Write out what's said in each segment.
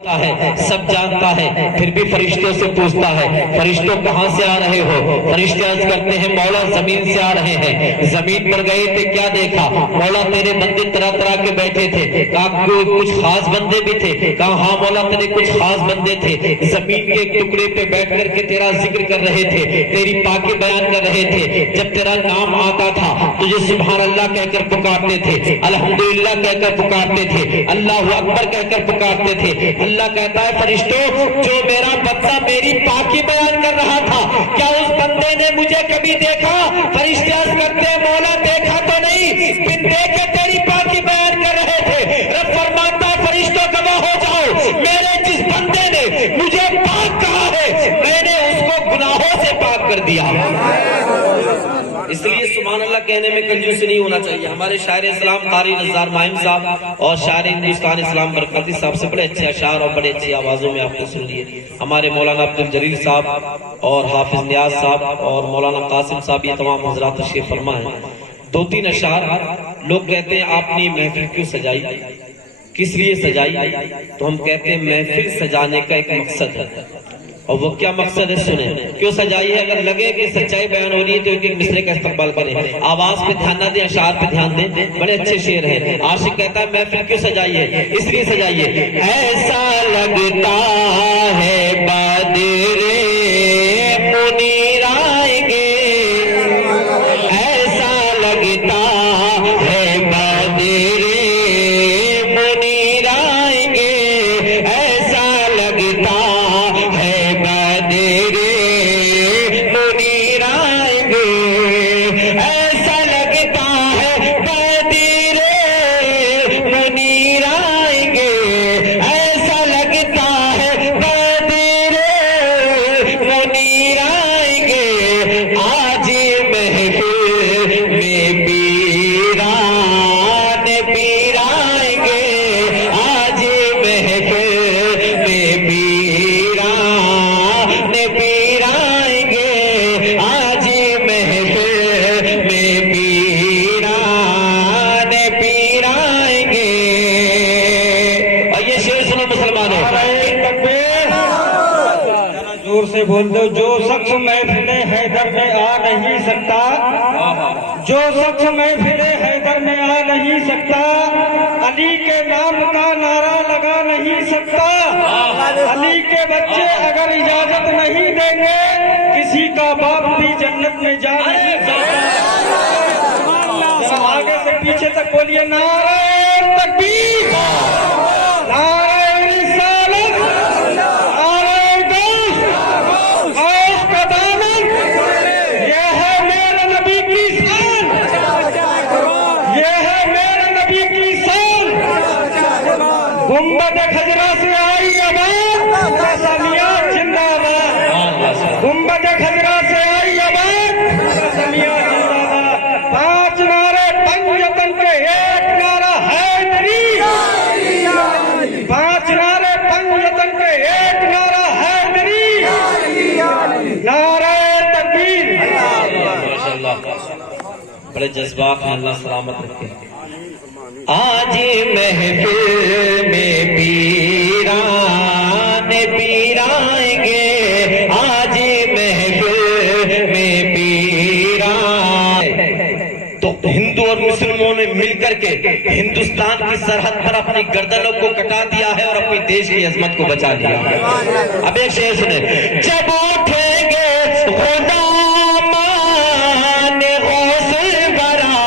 ہے، سب جانتا ہے، پھر بھی فرشتوں سے پوچھتا ہے فرشتوں کہاں سے آ رہے ہو؟ فرشتے عرض کرتے ہیں مولا زمین سے آ رہے ہیں۔ زمین پر گئے تھے، کیا دیکھا؟ مولا تیرے بندے طرح طرح کے بیٹھے تھے۔ کہا کچھ خاص بندے بھی تھے؟ کہا ہاں مولا تیرے کچھ خاص بندے تھے، زمین کے ایک ٹکڑے پہ بیٹھ کر کے تیرا ذکر کر رہے تھے، تیری پاکی بیان کر رہے تھے۔ جب تیرا نام آتا تھا تجھے سبحان اللہ کہہ کر پکارتے تھے، الحمدللہ کہہ کر پکارتے تھے، اللہ اکبر کہہ کر پکارتے تھے۔ اللہ کہتا ہے فرشتوں، جو میرا بندہ میری پاکی بیان کر رہا تھا، کیا اس بندے نے مجھے کبھی دیکھا؟ فرشتے عرض کرتے ہیں مولا دیکھا تو نہیں، بن دیکھے تیری پاکی بیان کر رہے تھے۔ رب فرماتا ہے فرشتوں گواہ ہو جاؤ، میرے جس بندے نے مجھے پاک کہا ہے میں نے اس کو گناہوں سے پاک کر دیا۔ اس لیے سبحان اللہ کہنے میں کنجوسی نہیں ہونا چاہیے۔ ہمارے شاعر اسلام قاری نزار مائم صاحب اور شاعر ہندوستان اسلام برکاتی صاحب سے بڑے اچھے اشعار اور بڑے اچھی آوازوں میں آپ کو سن لیے۔ ہمارے مولانا عبدالجلیل صاحب اور حافظ نیاز صاحب اور مولانا قاسم صاحب یہ تمام حضرات تشریف فرما ہیں۔ دو تین اشعار لوگ کہتے ہیں آپ نے محفل کیوں سجائی، کس لیے سجائی؟ تو ہم کہتے ہیں محفل سجانے کا ایک مقصد ہے، اور وہ کیا مقصد ہے سنیں۔ کیوں سجائی ہے؟ اگر لگے کہ سچائی بیان ہو رہی ہے تو ایک ایک مصرے کا استقبال کریں، آواز پہ دھیان نہ دیں، اشعار پہ دھیان دیں، بڑے اچھے شعر ہیں۔ عاشق کہتا ہے محفل کیوں سجائی ہے؟ اس لیے سجائی ہے، ایسا لگتا ہے بدر منیر آئیں گے، ایسا لگتا ہے بدر منیر آئیں گے، ایسا لگتا ہے بدر منیر آئیں گے، ایسا لگتا ہے بدر منیر آئیں گے، ایسا لگتا ہے بدر منیر آئیں گے، آج محفل میں پیران پیر آئیں گے، آج محفل میں پیران پیر آئیں گے، آج محفل میں پیران پیر آئیں گے۔ اور یہ شعر سنو مسلمانوں، زور سے بول دو، جو شخص محفل حیدر میں آ نہیں سکتا، جو شخص محفل حیدر میں آ نہیں سکتا، علی کے نام کا نعرہ لگا نہیں سکتا، علی کے بچے اگر اجازت نہیں دیں گے کسی کا باپ بھی جنت میں جا نہیں سکتا۔ آگے سے پیچھے تک بولیے نعرہ تکبیر، نعرہ رسالت، نعرہ دوست، غوث کا دامن، یہ ہے میرے نبی کی شان، یہ ہے میرے نبی کی شان۔ گنبد خضرا سے آئی آواز، قسمیات زندہ باد، گنبد خضرا سے آئی آواز، قسمیات زندہ باد۔ پانچ نعرے پنجتن کے ایک نعرہ حیدری، پانچ نعرے پنجتن کے ایک نعرہ حیدری، نعرہ تکبیر۔ ماشاءاللہ بڑے جذبات ہیں، اللہ سلامت رکھے۔ آج محفل میں پیران پیر آئیں گے، آج محفل میں پیران۔ تو ہندو اور مسلموں نے مل کر کے ہندوستان کی سرحد پر اپنی گردنوں کو کٹا دیا ہے اور اپنی دیش کی عظمت کو بچا لیا ہے۔ اب ایک شعر سنیں، جب اٹھیں گے غلامان غوث برا،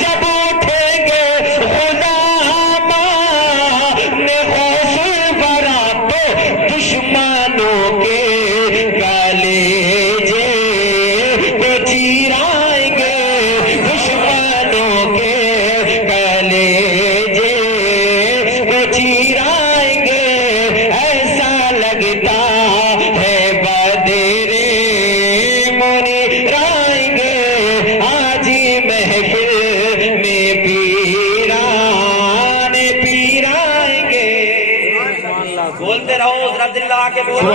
جب اٹھیں گے غلامان غوث برا، تو دشمنوں کے کلیجے کو چیرائیں گے، دشمنوں کے کلیجے کو چیرائیں گے، ایسا لگتا ہے بدر منیر آئیں گے، آج محفل میں پیران پیر آئیں گے۔ بولتے رہو، ذرا دل لگا کے بولو۔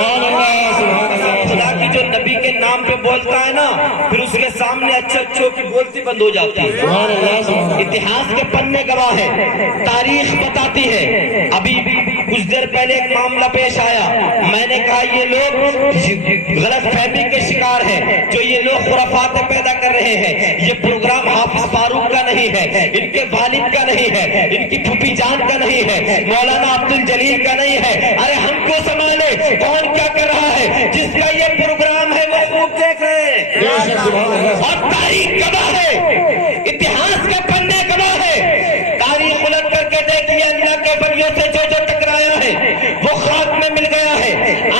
خدا کی جو نبی کے نام پہ بولتا ہے نا، پھر اس کے سامنے اچھے اچھوں کی بولتی بند ہو جاتی ہے۔ اتہاس کے پنے گواہ ہے، تاریخ بتاتی ہے۔ ابھی کچھ دیر پہلے ایک معاملہ پیش آیا، میں نے کہا یہ لوگ غلط فہمی کے شکار ہیں، جو یہ لوگ خرافات پیدا کر رہے ہیں، یہ پروگرام حافظ فاروق کا نہیں ہے، ان کے والد کا نہیں ہے، ان کی پھوپھی جان کا نہیں ہے، مولانا عبد الجلیل کا نہیں ہے۔ ارے ہم کو سنبھالے، کون کیا کر رہا ہے؟ جس کا یہ پروگرام ہے وہ خوب دیکھ رہے ہیں، اور تاریخ گواہ ہے، اتہاس کے پنے گواہ ہے۔ تاریخ الٹ کر کے دیکھیے، اللہ کے بندوں سے جو جو ٹکرایا ہے وہ خاک میں مل گیا ہے۔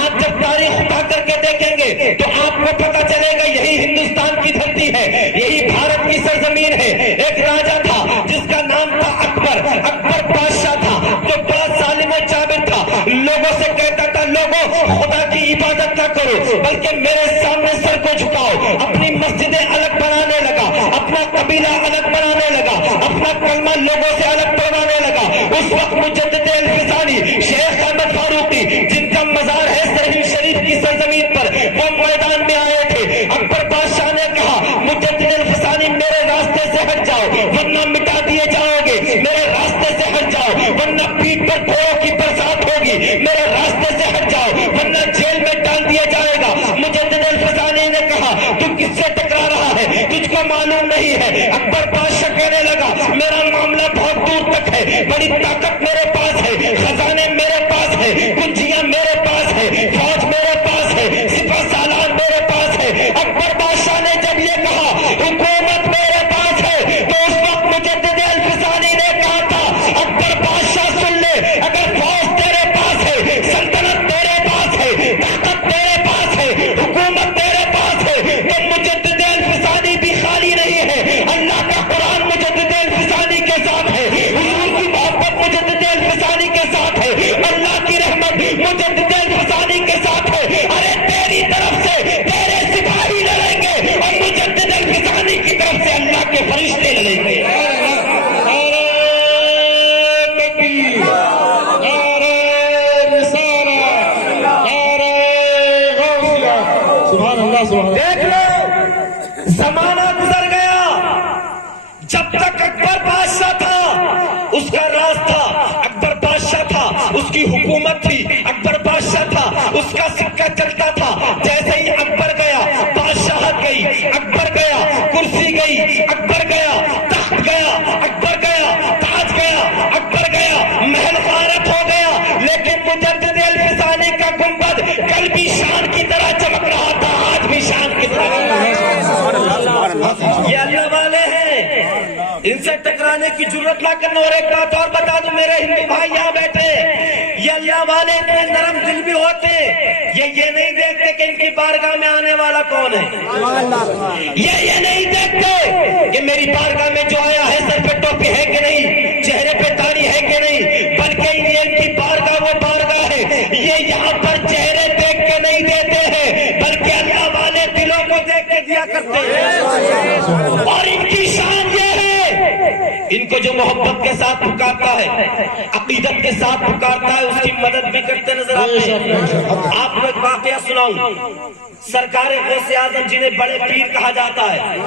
آپ جب تاریخ اٹھا کر کے دیکھیں گے تو آپ کو پتہ چلے گا یہی ہندوستان کی دھرتی ہے، یہی بھارت کی سرزمین ہے۔ ایک راجا تھا جس کا نام تھا اکبر۔ اکبر بادشاہ تھا جو بڑا ظالم و جابر تھا، لوگوں سے کہتا تھا لوگوں خدا کی عبادت نہ کرو بلکہ میرے سامنے سر کو جھکاؤ۔ اپنی مسجدیں الگ بنانے لگا، اپنا قبیلہ الگ بنانے لگا، اپنا کلمہ لوگوں سے الگ بنانے لگا۔ اس وقت مجدد الفسانی شیخ احمد فاروقی، جن کا مزار ہے سرحد شریف کی سرزمین پر، وہ میدان میں آئے تھے۔ اکبر بادشاہ نے کہا مجدد الفسانی میرے راستے سے ہٹ جاؤ ورنہ مٹا دیے جاؤ گے، میرے راستے سے ہٹ جاؤ ورنہ پیٹ پر پھوڑوں کی برسات ہوگی، میرے راستے سے ہٹ جاؤ ورنہ جیل میں ڈال دیا جائے گا۔ مجدد الفسانی نے کہا تم کس سے ٹکرا رہا ہے، تجھ کو معلوم نہیں ہے؟ اکبر بادشاہ کہنے لگا میرا معاملہ بہت دور تک ہے، بڑی طاقت میرے پاس ہے، خزانے میرے پاس ہے، کنجیاں میرے پاس ہے، فوج میرے پاس ہے، سپہ سالار میرے پاس ہے۔ اکبر بادشاہ نے جب یہ کہا حکومت میرے پاس ہے، تو اس وقت مجدد الفسانی نے کہا تھا اکبر بادشاہ سن لے، اگر فوج تیرے پاس ہے، سلطنت تیرے پاس ہے، طاقت تیرے پاس ہے، حکومت تیرے پاس ہے، تو مجدد الفسانی بھی خالی نہیں ہے۔ اللہ کا قرآن مجدد الفسانی کے ساتھ ہے، حضور کی محبت مجدد الفسانی کے ساتھ ہے، اللہ کی رحمت مجدد الفسانی کے ساتھ ہے۔ ارے تیری طرف سے تیرے سپاہی لڑیں گے اور مجدد الفسانی کی طرف سے اللہ کے فرشتے لڑیں گے۔ دیکھ لو زمانہ گزر گیا، جب تک اکبر بادشاہ تھا اس کا راز تھا، اکبر بادشاہ تھا اس کی حکومت تھی، اکبر بادشاہ تھا اس کا سکہ چلتا تھا۔ جیسے ہی اکبر گیا بادشاہت گئی، اکبر گیا کرسی گئی، اکبر گیا تخت گیا، اکبر گیا تاج گیا، اکبر گیا محل غارت ہو گیا، لیکن مجدد الفسانی کا گنبد کل بھی شان کی طرح چمک رہا تھا، آج بھی شان کی طرح۔ یہ اللہ والے ہیں، ان سے ٹکرانے کی ضرورت نہ کرنا۔ اور ایک بات اور بتا دوں میرے ہندو بھائی یہاں بیٹھے، یہ اللہ والے اتنے نرم دل بھی ہوتے، یہ نہیں دیکھتے کہ ان کی بارگاہ میں آنے والا کون ہے، یہ نہیں دیکھتے کہ میری بارگاہ میں جو آیا ہے سر پہ ٹوپی ہے کہ نہیں، چہرے پہ داڑھی ہے کہ نہیں، بلکہ یہ ان کی بارگاہ وہ بارگاہ ہے، یہ یہاں پر چہرے دیکھ کے نہیں دیتے ہیں بلکہ اللہ والے دلوں کو دیکھ کے دیا کرتے ہیں۔ اور ان کی شان یہ ہے ان کو جو محبت کے ساتھ پکارتا ہے، عقیدت کے ساتھ پکارتا ہے، اس کی مدد بھی کرتے نظر آتے ہیں۔ آپ کو ایک واقعہ سناؤں، سرکار غوث اعظم جنہیں بڑے پیر کہا جاتا ہے،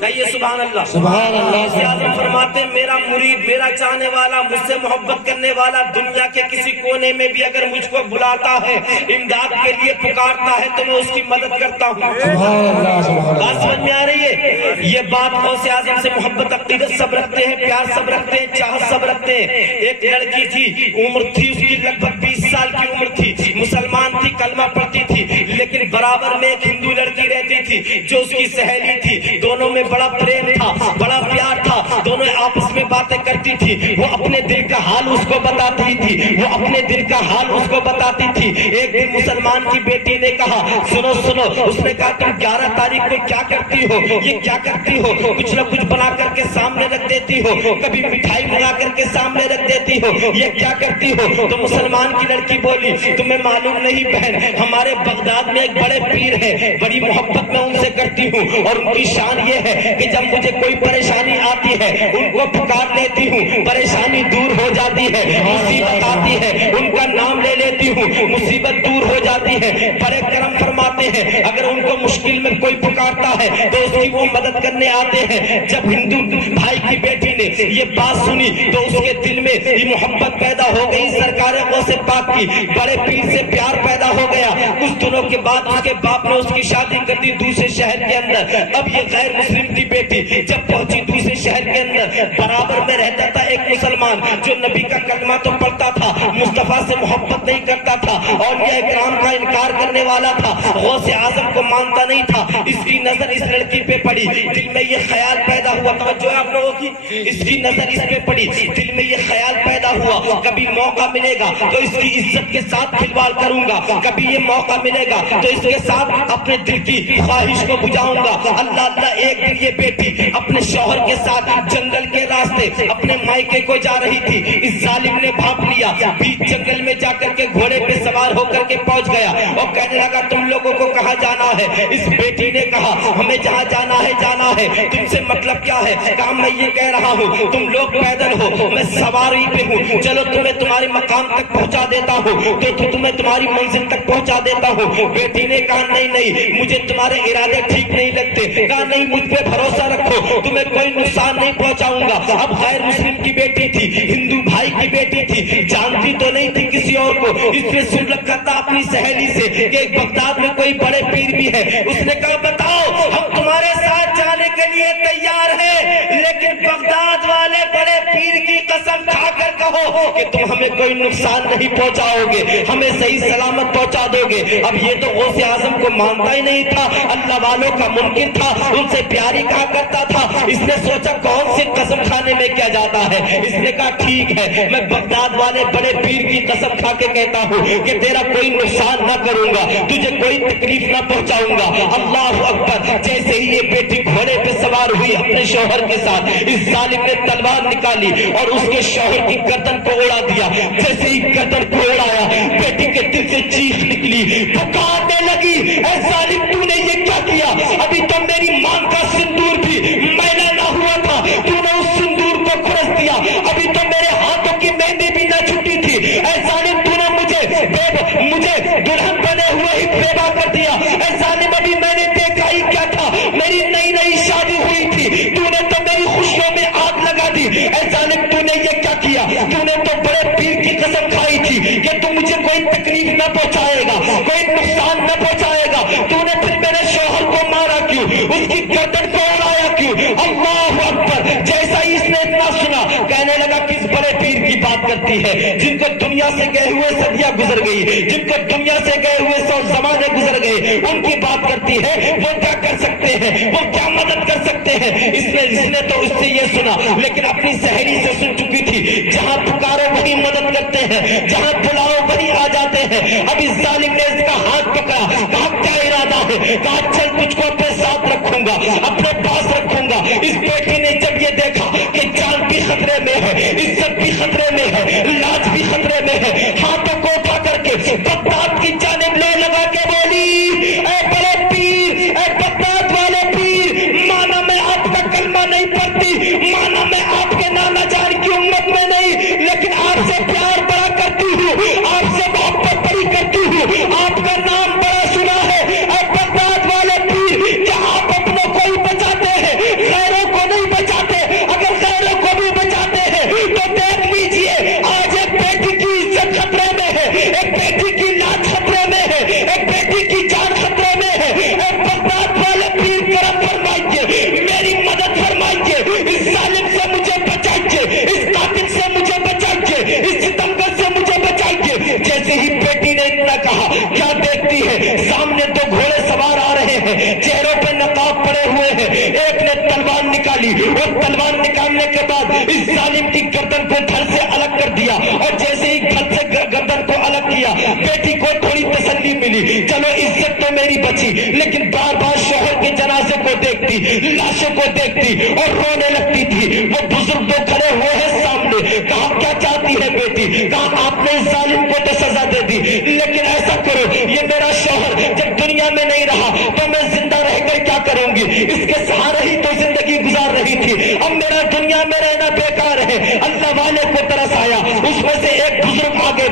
کہیے سبحان اللہ۔ سبحان اللہ۔ غوث اعظم فرماتے میرا مرید، میرا چاہنے والا، مجھ سے محبت کرنے والا دنیا کے کسی کونے میں بھی اگر مجھ کو بلاتا ہے، امداد کے لیے پکارتا ہے تو میں اس کی مدد کرتا ہوں۔ سبحان اللہ۔ بات سمجھ میں آ رہی ہے؟ یہ بات غوث اعظم سے محبت، عقیدت سب رکھتے ہیں، پیار سب رکھتے ہیں، چاہت سب رکھتے ہیں۔ ایک لڑکی تھی، عمر تھی اس کی لگ بھگ 20 سال کی عمر تھی، مسلمان تھی، کلمہ پڑھتی تھی، لیکن برابر میں ایک ہندو لڑکی رہتی تھی جو اس کی سہیلی تھی۔ دونوں میں بڑا پریم تھا، بڑا پیار تھا، دونوں آپس میں باتیں کرتی تھی، وہ اپنے دل کا حال اس کو بتاتی تھی، وہ اپنے دل کا حال اس کو بتاتی تھی۔ ایک دن مسلمان کی بیٹی نے کہا سنو سنو، اس نے کہا تم 11 تاریخ کو کیا کرتی ہو، یہ کیا کرتی ہو، کچھ نہ کچھ بنا کر کے سامنے رکھ دیتی ہو، کبھی مٹھائی بنا کر کے سامنے رکھ دیتی ہو، یہ کیا کرتی ہو؟ تو مسلمان کی لڑکی بولی تمہیں معلوم نہیں بہن، ہمارے بغداد میں ایک بڑے پیر ہیں، بڑی محبت میں ان سے کرتی ہوں، اور ان کی شان یہ ہے کہ جب مجھے کوئی پریشانی آتی ہے ان کو پکار لیتی ہوں پریشانی دور ہو جاتی ہے، مصیبت آتی ہے ان کا نام لے لیتی ہوں مصیبت دور ہو جاتی ہے۔ بڑے کرم فرماتے ہیں، اگر ان کو مشکل میں کوئی پکارتا ہے تو اس کی وہ مدد کرنے آتے ہیں۔ جب ہندو بھائی کی بیٹی نے یہ بات سنی تو اس کے دل میں یہ محبت پیدا ہو گئی سرکار غوث پاک کی، بڑے پیر سے پیار پیدا ہو گیا۔ کچھ دنوں کے بعد اس کے باپ نے اس کی شادی کر دی دوسرے شہر کے اندر۔ اب یہ غیر مسلم کی بیٹی جب پہنچی دوسرے شہر کے اندر، برابر میں رہتا تھا ایک مسلمان جو نبی کا کلمہ تو پڑھتا تھا، مصطفیٰ سے محبت نہیں کرتا تھا، اولیاء اکرام کا انکار کرنے والا تھا، غوث اعظم کو مانتا نہیں تھا۔ اس کی نظر اس لڑکی پہ پڑی، دل میں یہ خیال پیدا ہوا، توجہ آپ لوگوں کی، اس کی نظر اس پہ پڑی، دل میں یہ خیال پیدا ہوا کبھی موقع ملے گا تو اس کی عزت کے ساتھ کھلواڑ کروں گا، کبھی یہ موقع ملے گا تو اس کے ساتھ اپنے دل کی خواہش کو بجھاؤں گا۔ اللہ اللہ ایک دن یہ بیٹی اپنے شوہر کے ساتھ جنگل کے راستے اپنے مائکے کو جا رہی تھی، اس ظالم نے بھاپ لیا، بیچ جنگل میں جا کر کے گھوڑے پہ سوار ہو کر کے پہنچ گیا اور کہنے لگا تم لوگوں کو کہاں جانا ہے؟ اس بیٹی نے کہا ہمیں جہاں جانا ہے، تم سے مطلب کیا ہے؟ کہا میں یہ کہہ رہا ہوں تم لوگ پیدل ہو، میں سواری پہ ہوں، چلو تمہیں تمہارے مقام تک پہنچا دیتا ہوں، تو تمہیں تمہاری منزل تک پہنچا دیتا ہوں۔ بیٹی نے کہا نہیں مجھے تمہارے ارادے ٹھیک نہیں لگتے، کہا نہیں مجھ پہ بھروسہ رکھو، تمہیں کوئی نقصان نہیں پہنچاؤں گا۔ اب غیر مسلم کی بیٹی تھی، ہندو بھائی کی بیٹی تھی، جانتی تو نہیں تھی کسی اور کو، اس نے سن رکھا تھا اپنی سہیلی سے کہ بغداد میں کوئی بڑے پیر بھی ہے۔ اس نے کہا بتاؤ ہم تمہارے ساتھ جانے کے لیے تیار ہیں، لیکن بغداد والے بڑے پیر کی قسم کھا کر کہو کہ تم ہمیں کوئی نقصان نہیں پہنچاؤ گے، ہمیں صحیح سلامت پہنچا دو گے۔ اب یہ تو غوث اعظم کو مانتا ہی نہیں تھا، اللہ والوں کا منکر تھا، ان سے پیاری کہا کرتا تھا۔ اس نے سوچا کون سی قسم کھانے میں کیا جاتا ہے، اس نے کہا ٹھیک ہے میں بغداد والے بڑے پیر کی قسم کھا کے کہتا ہوں کہ تیرا کوئی نقصان نہ کروں گا، تجھے کوئی تکلیف نہ پہنچاؤں گا۔ اللہ اکبر، جیسے ہی یہ بیٹی گھوڑے پہ سوار ہوئی اپنے شوہر کے ساتھ، اس ظالم نے تلوار نکالی اور اس کے شوہر کی گردن کو اڑا دیا۔ جیسے ہی گردن کو اڑایا بیٹی کے دل سے چیخ نکلی، پکارنے لگی اے ظالم تو نے یہ کیا کیا؟ ابھی تو میری مانگ کا سندور بھی میلا نہ ہوا تھا، تو نے اس سندور کو کھرس دیا، ابھی تو میرے ہاتھوں کی مہندی بھی نہ چھٹی تھی، اے ظالم تو نے مجھے دلہن بنے ہوئے ہی بیوہ کر دیا، اے ظالم ابھی میں نے دیکھا ہی کیا تھا، میری نئی شادی ہوئی تھی، تو نے تو میری خوشیوں میں آگ لگا دی، اے ظالم تو نے یہ کیا کیا؟ تو نے تو بڑے پیر کی قسم کھائی تھی کہ تو مجھے کوئی تکلیف نہ پہنچائے گا، کوئی نقصان نہ پہنچائے گا، تو نے پھر میرے شوہر کو مارا کیوں؟ اس کی گردن کو اڑایا کیوں؟ اللہ اکبر، جیسا ہی اس نے اتنا سنا کہنے لگا کس بڑے پیر کی بات کرتی ہے، جن کو دنیا سے گئے ہوئے صدیاں گزر گئی، جن کو دنیا سے گئے ہوئے 100 زمانے گزر گئے، ان کی بات کرتی ہے، وہ کیا کر سکتے ہیں، وہ کیا مدد کر سکتے ہیں؟ اس نے تو اس سے یہ سنا لیکن اپنی سہیلی سے سن چکی تھی، جہاں پکارو وہی مدد کرتے ہیں، جہاں بلاؤ وہی آ جاتے ہیں۔ اب اس ظالم نے اس کا ہاتھ پکڑا، کہا کیا ارادہ ہے؟ کہا چل تجھ کو اپنے ساتھ رکھوں گا، اپنے پاس رکھوں گا۔ اس بیٹی نے جب یہ دیکھا کہ جان بھی خطرے میں ہے، عزت بھی خطرے میں ہے، لاج بھی خطرے میں ہے، ہاتھوں کو اٹھا کر کے بغداد کی جانب لے لگا کے بولی اے بڑے پیر، اے بغداد والے پیر، مانا میں آپ کا کلمہ نہیں پڑھتی، مانا میں آپ کے نانا جان کی امت میں نہیں، لیکن آپ سے پیار بڑا کرتی ہوں، آپ سے محبت بڑی کرتی ہوں، آپ کا نام بڑا سنا ہے۔ اے بغداد والے پیر، کیا آپ اپنوں کو ہی بچاتے ہیں، غیروں کو نہیں بچاتے؟ اگر غیروں کو بھی بچاتے ہیں تو دیکھ لیجئے آج ایک بیٹی کی عزت خطرے میں ہے، ایک بیٹی کی لاج خطرے میں ہے، ایک بیٹی کی جان خطرے میں ہے۔ اے بغداد والے پیر کرم فرمائیے، میری مدد فرمائیے، اس ظالم سے مجھے بچائیے، اس قاتل سے مجھے بچائیے، اس ستمگر سے مجھے بچائیے۔ جیسے ہی بیٹی نے اتنا کہا کیا دیکھتی ہے، سامنے 2 گھوڑے سوار آ رہے ہیں، چہروں پہ نقاب پڑے ہوئے ہیں، ایک نے تلوار نکالی اور تلوار نکالنے کے بعد اس ظالم کی گردن کو دھڑ سے الگ کر دیا، اور جیسے ہی دھڑ سے گردن کو الگ کیا بیٹی کو تھوڑی تسلی ملی، چلو عزت تو میری بچی، لیکن بار بار شوہر کے جنازے کو دیکھتی، لاشوں کو دیکھتی اور رونے لگتی تھی۔ وہ بزرگ 2 کھڑے ہوئے ہیں سامنے، کہا کیا چاہتی ہے بیٹی؟ کہا آپ نے اس ظالم کو تو سزا دے دی، لیکن ایسا کرو یہ میرا شوہر جب دنیا میں نہیں رہا تو میں زندہ رہ کر کیا کروں گی؟ اس کے سہارے ہی تو زندگی گزار رہی تھی، اب میرا دنیا میں رہنا بیکار ہے۔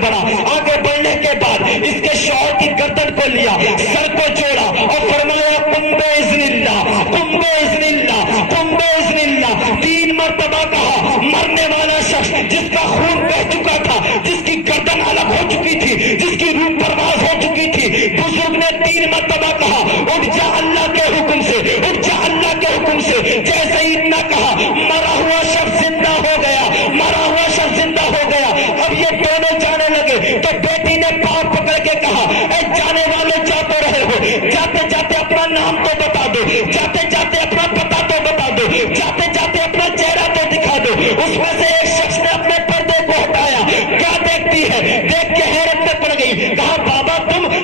بڑھا. آگے بڑھنے کے بعد اس کے شوہر کی گردن کو لیا, سر کو چھوڑا اور فرمایا قم باذن اللہ, قم باذن اللہ, قم باذن اللہ. 3 مرتبہ کہا. مرنے والا شخص جس کا خون بہ چکا تھا, جس کی گردن الگ ہو چکی تھی, جس کی روح پرواز ہو چکی تھی, بزرگ نے 3 مرتبہ کہا اٹھ جا اللہ کے حکم سے, اٹھ جا اللہ کے حکم سے. جیسے ہی اتنا کہا مرا ہوا شخص زندہ ہو گیا, مرا ہوا شخص زندہ ہو گیا. اب یہ دونوں جانے لگے تو بیٹی نے پاؤں پکڑ کے کہا اے جانے والے جا تو رہے ہو, جاتے جاتے اپنا نام تو بتا دو, جاتے جاتے اپنا پتہ تو بتا دو, جاتے جاتے اپنا چہرہ تو دکھا دو. اس میں سے ایک شخص نے اپنے پردے کو ہٹایا. کیا دیکھتی ہے؟ دیکھ کے حیرت میں پڑ گئی. کہا بابا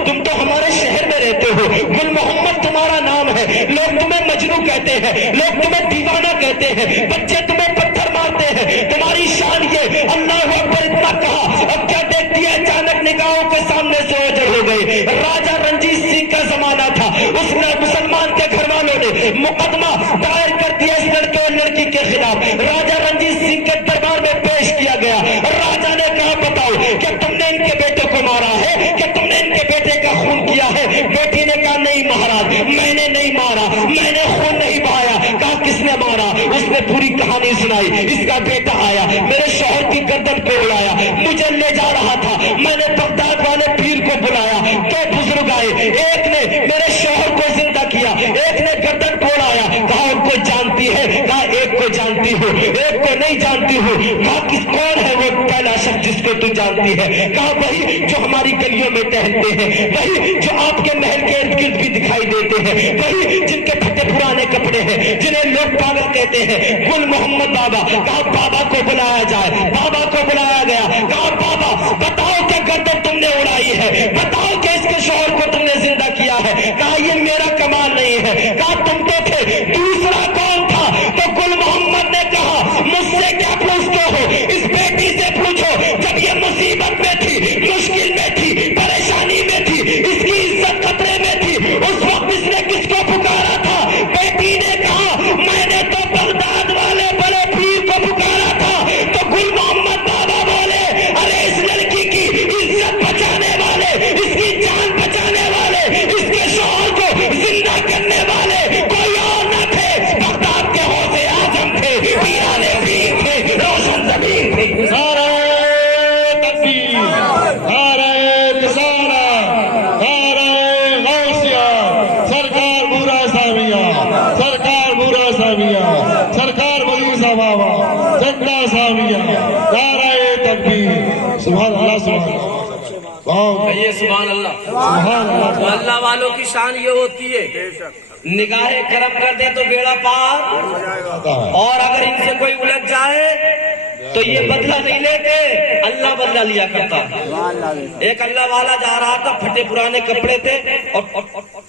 تم تو ہمارے شہر میں رہتے ہو, گل محمد تمہارا نام ہے, لوگ تمہیں مجنوں کہتے ہیں, لوگ تمہیں دیوانہ کہتے ہیں, بچے تمہیں پتھر مارتے ہیں, تمہاری شان یہ. اللہ اکبر اتنا کہا. اب کیا دیکھتی ہے؟ اچانک نگاہوں کے سامنے سے اوجھل ہو گئی. راجہ رنجیت سنگھ کا زمانہ تھا. اس نے مسلمان کے گھر والوں نے مقدمہ دائر کر دیا اس لڑکے اور لڑکی کے خلاف. راجہ رنجیت سنگھ کے دربار میں پیش کیا گیا. راجہ نے کہا بتاؤ کہ تم نے ان کے بیٹے کو مارا ہے, کہ تم نے ان کے بیٹے کا خون کیا ہے؟ بیٹی نے کہا نہیں مہاراج, میں نے نہیں مارا, میں نے خون نہیں بہایا. کہا کس نے مارا؟ اس نے پوری کہانی سنائی. اس کا بیٹا آیا, میرے شوہر کی گردن کو اڑایا, مجھے لے جا رہا تھا, میں نے بغداد والے پیر کو بلایا, 2 بزرگ آئے, ایک نے میرے شوہر کو زندہ کیا, ایک نے گردن کو اڑایا. کہا ان کو جانتی ہے؟ کہا ایک کو جانتی ہوں, ایک کو نہیں جانتی ہوں. کہا کون ہے وہ پہلا شخص جس کو تو جانتی ہے؟ کہا وہی جو ہماری گلیوں میں ٹہلتے ہیں, وہی جو آپ کے محل کے ارد گرد بھی دکھائی دیتے ہیں, وہی جن کے پھٹے پرانے کپڑے ہیں, جنہیں لوگ پاگل کہتے ہیں, گل محمد بابا. کہا بابا کو بلایا جائے. بابا کو بلایا گیا. کہا بابا بتاؤ کہ گردن تم نے اڑائی ہے, بتاؤ کہ اس کے شوہر کو تم نے زندہ کیا ہے. کہا یہ میرا کمال نہیں ہے. کہا تم تو تھے, دوسرا کون تھا؟ تو گل محمد نے کہا مجھ سے کیا پوچھتے ہو, اس بیٹی سے پوچھو. جب یہ مصیبت میں تھی, مشکل میں تھی, پریشانی میں تھی, اس کی عزت خطرے میں تھی, اس وقت اس نے کس کو پکارا تھا؟ بیٹی نے کہا میں نے تو بغداد والے بڑے پیر کو پکارا تھا. تو گل محمد بابا بولے ارے اس لڑکی کی عزت بچانے والے, اس کی جان بچانے والے, اس کے شوہر کو زندہ کرنے والے کوئی اور نہ تھے, بغداد کے غوث اعظم تھے, پیرانے پیر تھے, روشن زمین تھے. یہ سبحان اللہ. اللہ والوں کی شان یہ ہوتی ہے, نگاہ کرم کر دے تو بیڑا پار, اور اگر ان سے کوئی الجھ جائے تو یہ بدلہ نہیں لیتے, اللہ بدلہ لیا کرتا. ایک اللہ والا جا رہا تھا, پھٹے پرانے کپڑے تھے اور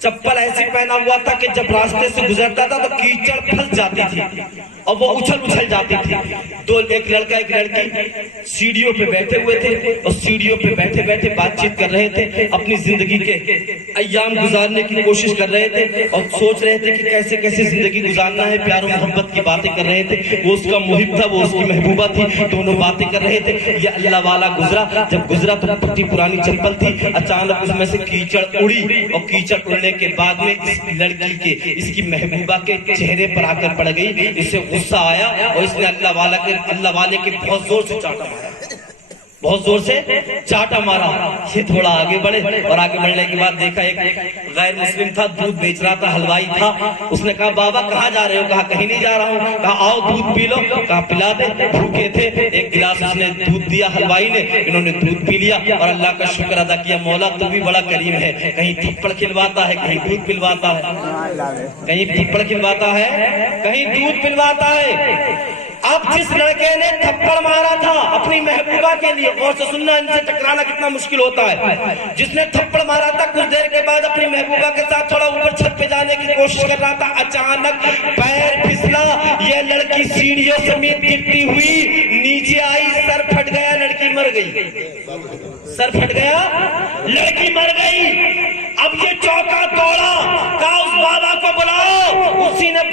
چپل ایسی پہنا ہوا تھا کہ جب راستے سے گزرتا تھا تو کیچڑ پھنس جاتی تھی اور وہ اچھل جاتی تھی. ایک لڑکا ایک لڑکی سیڑھیوں پہ بیٹھے ہوئے تھے اور سیڑھیوں پہ بیٹھے بیٹھے بات چیت کر رہے تھے, اپنی زندگی کے ایام گزارنے کی کوشش کر رہے تھے اور سوچ رہے تھے کہ کیسے کیسے زندگی گزارنا ہے. پیار و محبت کی باتیں کر رہے تھے. وہ اس کا محب تھا, وہ اس کی محبوبہ تھی, دونوں باتیں کر رہے تھے. یہ اللہ والا گزرا. جب گزرا تو پٹی پرانی چپل تھی, اچانک اس میں سے کیچڑ اڑی اور کیچڑ اڑنے کے بعد میں اس لڑکی کے, اس کی محبوبہ کے چہرے پر آ کر پڑ گئی. اسے غصہ آیا اور اس نے اللہ والے کے بہت زور سے چاٹا مارا, بہت زور سے چاٹا مارا. یہ تھوڑا آگے بڑھے اور آگے بڑھنے کے بعد دیکھا ایک غیر مسلم تھا, دودھ بیچ رہا تھا, حلوائی تھا. اس نے کہا بابا کہاں جا رہے ہو؟ کہا کہیں نہیں جا رہا ہوں. کہا آؤ دودھ پی لو. کہا پلا دے. بھوکے تھے, ایک گلاس اس نے دودھ دیا حلوائی نے, انہوں نے دودھ پی لیا اور اللہ کا شکر ادا کیا. مولا تو بھی بڑا کریم ہے, کہیں تھپڑ کھلواتا ہے, کہیں دودھ پلواتا ہے, کہیں تھپڑ کھلواتا ہے, کہیں دودھ پلواتا ہے. اب جس لڑکے نے تھپڑ مارا تھا اپنی محبوبہ کے لیے, غور سے سننا, ان سے ٹکرانا کتنا مشکل ہوتا ہے. جس نے تھپڑ مارا تھا کچھ دیر کے بعد اپنی محبوبہ کے ساتھ تھوڑا اوپر چھت پہ جانے کی کوشش کر رہا تھا. اچانک پیر پھسلا, یہ لڑکی سیڑھیوں سمیت گرتی ہوئی نیچے آئی, سر پھٹ گیا, لڑکی مر گئی. سر پھٹ گیا, لڑکی مر گئی. اب یہ چوکا توڑا, کہا اس بابا کو بلاؤ, اسی نے